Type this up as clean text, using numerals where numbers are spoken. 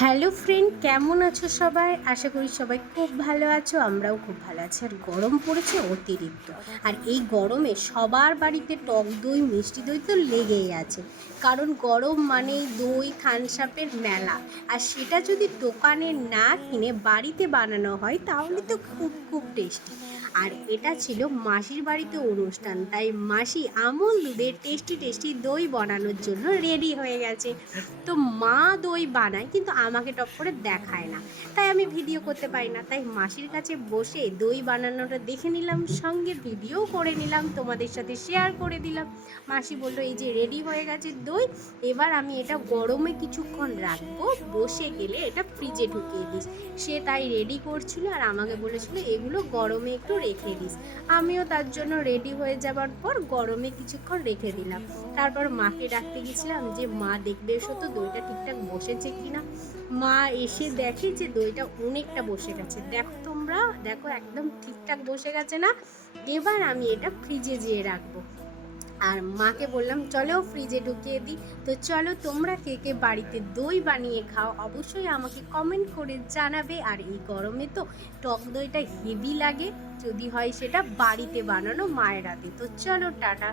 Hello friend, কেমন আছো সবাই? আশা করি সবাই খুব ভালো আছো। আমরাও খুব ভালো আছি। আর গরম পড়েছে অতিরিক্ত। আর এই গরমে সবার বাড়িতে টক দই, মিষ্টি দই তো লেগেই আছে। কারণ গরম মানেই দই, থামস আপের মেলা। আর সেটা যদি দোকানে না কিনে বাড়িতে বানানো হয় তাহলে তো খুব খুব টেস্টি। আর এটা ছিল মাসির বাড়িতে অনুষ্ঠান, তাই মাসি আমুল দুধের টেস্টি টেস্টি দই বানানোর জন্য রেডি হয়ে গেছে। তো মা দই বানায় কিন্তু আমাকে টপ করে দেখায় না, তাই আমি ভিডিও করতে পারি না। তাই মাসির কাছে বসে দই বানানোটা দেখে নিলাম, সঙ্গে ভিডিও করে নিলাম, তোমাদের সাথে শেয়ার করে দিলাম। মাসি বলল এই যে রেডি হয়ে গেছে দই, এবার আমি এটা গরমে কিছুক্ষণ রাখবো, বসে গেলে এটা ফ্রিজে ঢুকিয়ে দিস। সে তাই রেডি করছিল আর আমাকে বলেছিল এগুলো গরমে একটু রেখে দিস। আমিও তার জন্য রেডি হয়ে যাবার পর গরমে কিছুক্ষণ রেখে দিলাম। তারপর মাকে ডাকতে গেছিলাম যে মা দেখবে এসো তো দইটা ঠিকঠাক বসেছে কিনা। মা এসে দেখে যে দইটা অনেকটা বসে গেছে। দেখো তোমরা, দেখো একদম ঠিকঠাক বসে গেছে না? এবার আমি এটা ফ্রিজে যেয়ে রাখবো। আর মাকে বললাম চলো ফ্রিজে ঢুকিয়ে দিই। তো চলো, তোমরা কে কে বাড়িতে দই বানিয়ে খাও অবশ্যই আমাকে কমেন্ট করে জানাবে। আর এই গরমে তো টক দইটা হেভি লাগে, যদি হয় সেটা বাড়িতে বানানো মায়ের হাতে। তো চলো, টাটা।